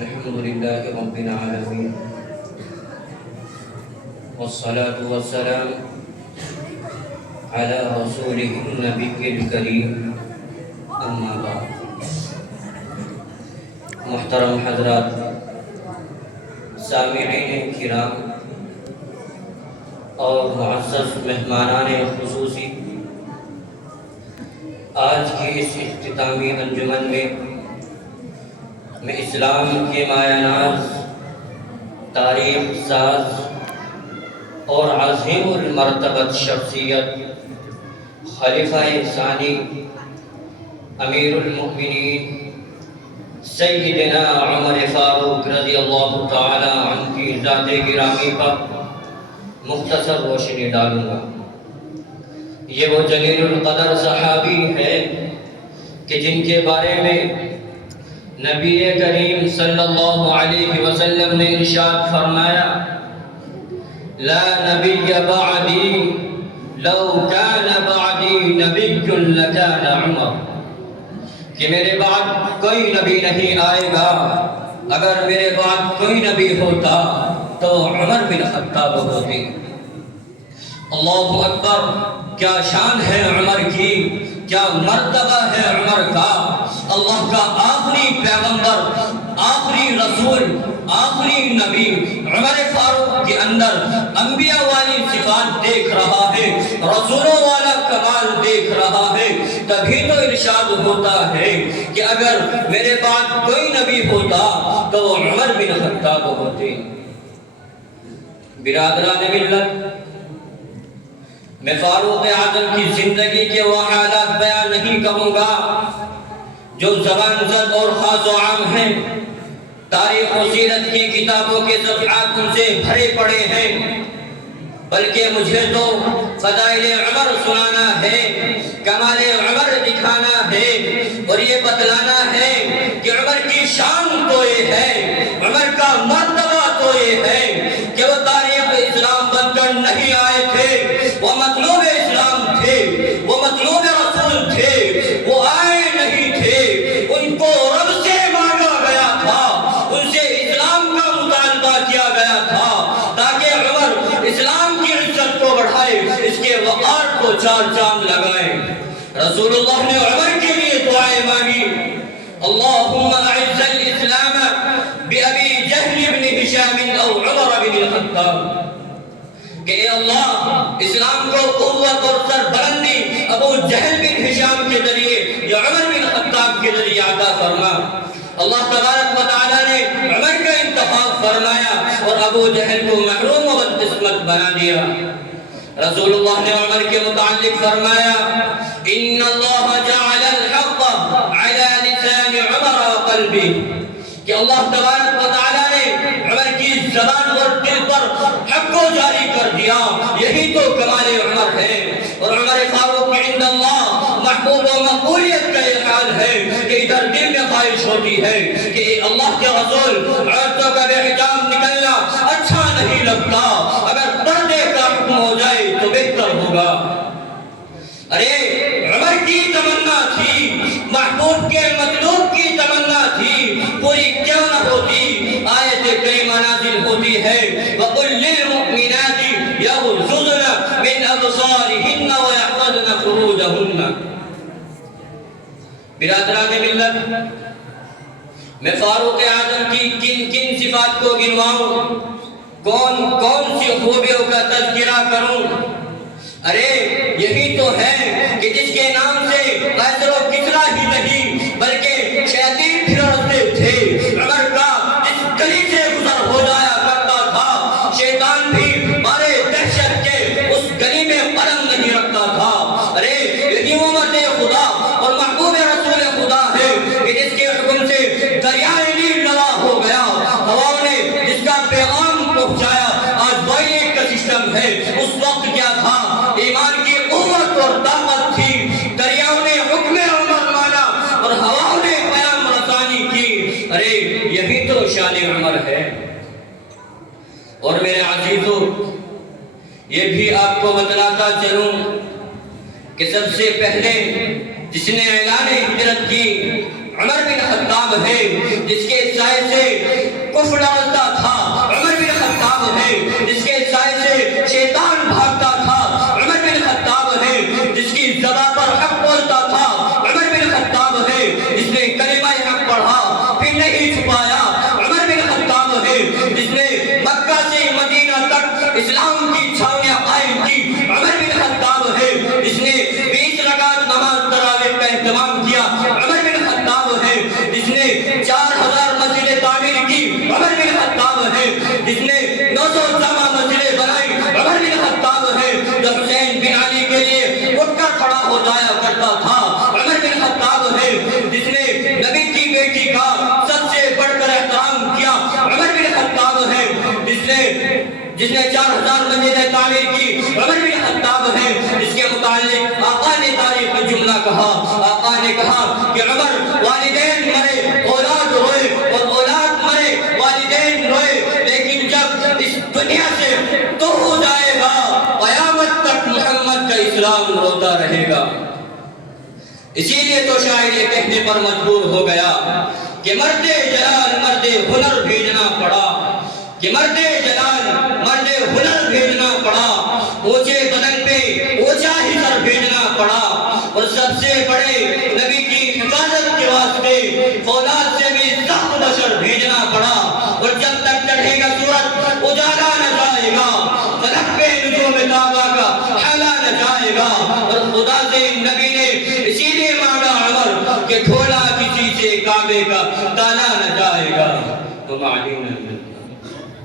الحمد لله رب العالمين والصلاة والسلام على رسوله النبي الكريم اما بعد. محترم حضرات، سامعین کرام اور معزز مہمانان خصوصی، آج کی اس اختتامی انجمن میں اسلام کے مایہ ناز، تاریخ ساز اور عظیم المرتبت شخصیت خلیفہ ثانی امیر المؤمنین سیدنا عمر فاروق رضی اللہ تعالی عنہ کی ذات گرامی پر مختصر روشنی ڈالوں گا. یہ وہ جلیل القدر صحابی ہے کہ جن کے بارے میں نبی کریم صلی اللہ علیہ وسلم نے ارشاد فرمایا: لا نبی بعدی لو کان بعدی نبی لکان عمر. کہ میرے بعد کوئی نبی نہیں آئے گا، اگر میرے بعد کوئی نبی ہوتا تو عمر بن خطاب ہوتے. اللہ اکبر! کیا شان ہے عمر کی، کیا مرتبہ ہے عمر کا. اللہ کا آخری پیغمبر، آخری رسول، آخری نبی عمر فاروق کے اندر انبیاء والی صفات دیکھ رہا ہے، رسولوں والا کمال دیکھ رہا ہے. تبھی تو ارشاد ہوتا ہے کہ اگر میرے بعد کوئی نبی ہوتا تو وہ عمر بن خطاب ہوتے. برادران ملت، میں فاروق اعظم کی زندگی کے وہ حالات بیان نہیں کروں گا جو زبان زد اور خاص و عام ہیں. تاریخ و سیرت کی کتابوں کے صفحات ان سے بھرے پڑے ہیں، بلکہ مجھے تو فضائل عمر سنانا ہے، کمال عمر دکھانا ہے اور یہ بتلانا ہے کہ عمر کی شان تو یہ ہے، عمر کا مرتبہ تو یہ ہے کہ وہ تاریخ اسلام بن کر نہیں آئے تھے، وہ مطلوب اسلام تھے، وہ مطلوب رسول تھے، وہ آئے نہیں تھے. ان کو رب سے مانگا گیا تھا، ان سے اسلام کا مطالبہ کیا گیا تھا تاکہ عمر اسلام کی عزت کو بڑھائے، اس کے وقار کو چار چاند لگائے. رسول اللہ نے عمر کے لیے دعائیں مانگی: اللہم اعز الاسلام بأبی جہل بن ہشام او عمر بن الخطاب. کہ اے اللہ، اسلام کو قوت اور سربلندی ابو جہل بن ہشام کے ذریعے یا عمر بن خطاب کے ذریعے عطا فرما. اللہ تبارک و تعالی نے عمر کا انتخاب فرمایا اور ابو جہل کو محروم و بدقسمت بنا دیا. رسول اللہ نے عمر کے متعلق فرمایا: ان اللہ جعل الحق علی لسان عمر وقلبہ. کہ اللہ تبارک و تعالی نے عمر کی زبان اور دل پر حق کو جاری کر دیا. یہی تو کمال عمر ہے. اور عمر فاروق عند اللہ محبوب و مقبولیت کا یہ حال ہے کہ ادھر دل میں خواہش ہوتی ہے کہ اللہ کے رسول عورتوں کا بے حجاب نکلنا اچھا نہیں لگتا، اگر پردے کا حکم ہو جائے تو بہتر ہوگا. ارے عمر کی تمنا تھی، محبوب کے مطلوب کی تمنا تھی، پوری کیوں نہ ہوتی؟ آیت کریمہ نازل ہوتی ہے: وَقُلْ لِلْمُؤْمِنَاتِ يَغْضُضْنَ مِنْ أَبْصَارِهِنَّ وَيَحْفَظْنَ فُرُوجَهُنَّ. برادران ملت، میں فاروق اعظم کی کن کن صفات کو گنواؤں، کون کون سی خوبیوں کا تذکرہ کروں؟ ارے یہی تو ہے کہ جس کے نام سے قیصر و کسریٰ ہی نہیں بلکہ شیاطین پھرتے تھے. عمر کا جس گلی سے گزر ہو جایا کرتا تھا، شیطان بھی مارے دہشت کے اس گلی میں قدم نہیں رکھتا تھا. ارے یہی امت خدا اور محبوب رسول خدا ہے کہ جس کے حکم سے دریائے نیل نوا ہو گیا، ہواؤں نے جس کا پیغام پہنچایا. آج وہی ایک کا سسٹم ہے. اس وقت کیا تھا؟ ایمان کی قوت اور طاقت تھی. دریاؤں نے حکم عمر مانا اور ہواؤں نے پیام رسانی کی. ارے یہی تو شان عمر ہے. اور میرے عزیزو، یہ بھی آپ کو بتلاتا چلوں کہ سب سے پہلے جس نے اعلان ہجرت کی عمر بن خطاب ہے جس کے سائے سے کفر لرزتا تھا، عمر بن خطاب ہے جس کے سائے سے شیطان بھاگتا تھا، عمر بن خطاب ہے جس کی زبان پر حق بولتا تھا، عمر بن خطاب ہے جس نے کلمہ حق پڑھا پھر نہیں چھپایا، عمر بن خطاب ہے جس نے مکہ سے مدینہ تک اسلام کی چھاؤنیاں قائم کی، عمر بن خطاب ہے جس نے 20 رکعت نماز تراویح کا اہتمام کیا، عمر بن خطاب ہے جس نے 4000 مسجدیں تعمیر کی، عمر بن خطاب ہے جس نے 900 جامع مسجدیں بنائی، عمر بن خطاب ہے جو حسین بن علی کے لیے اٹھ کر کھڑا ہو جایا کرتا تھا، عمر بن خطاب ہے جس نے نبی کی بیٹی کا سب سے بڑھ کر احترام کیا، عمر بن خطاب ہے جس نے 4000 مسجدیں تعمیر کی، عمر بن خطاب ہے جس کے متعلق آقا نے تاریخ میں جملہ کہا، آقا نے کہا کہ عمر والدین مرے اولاد روئے اور اولاد مرے والدین روئے، لیکن جب اس دنیا سے تو ہو جائے گا قیامت تک محمد کا اسلام روتا رہے گا۔ اسی لیے تو شاعر یہ کہنے پر مجبور ہو گیا کہ مرد جلال مرد ہنر بھیجنا پڑا، کہ مرد جلال مرد ہنر بھیجنا پڑا، اونچے بدن پہ اونچا ہی سر بھیجنا پڑا، اور سب سے بڑے نبی کی حفاظت کے واسطے فولاد سے بھی سخت بشر بھیجنا پڑا، اور جب تک چڑھے گا سورج اجالا نہ جائے گا، فلک پہ نجوم تابہ کا حالا نہ جائے گا، اور خدا سے نبی نے اسی لیے مانگا عمر کہ کھولا کسی سے کعبے کا تالا نہ جائے گا۔